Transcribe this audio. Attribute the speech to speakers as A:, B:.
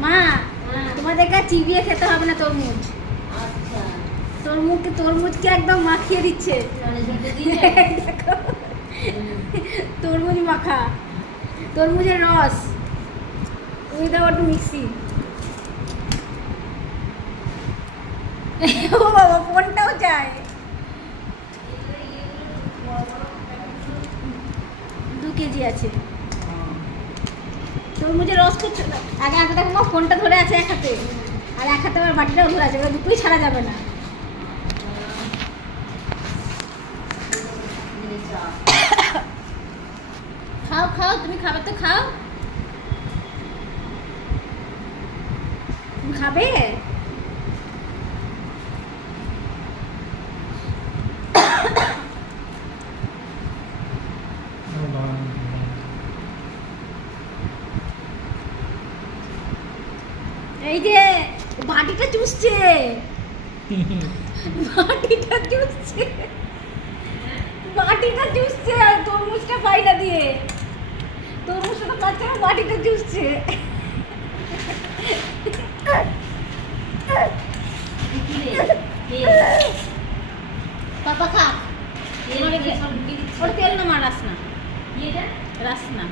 A: মা। তোমাদেরকে চিবিয়ে খেতে হবে না তরমুজ।
B: আচ্ছা।
A: তরমুজকে তরমুজকে একদম মাখিয়ে দিচ্ছে।
B: মানে
A: তরমুজ মাখা। তরমুজের রস। With out mixie. ও বাবা ফোনটাও চায়। দু কেজি আছে। তরমুজের রস করছ আগে হাতে দেখো ফোনটা ধরে আছে এক হাতে। আর এক হাতে আবার বাটিটাও ধরে আছে দুটোই ছাড়া যাবে না। খাও খাও তুমি খাবে তো খাও। খাবে? এই যে বাটিটা চুষছে। বাটিটা চুষছে। বাটিটা চুষছে আর তরমুজটা পাইলা দিয়ে। তরমুজটা তো খাচ্ছে বাটিটা চুষছে। পাপা খা। তেল না মা রাস না রাস না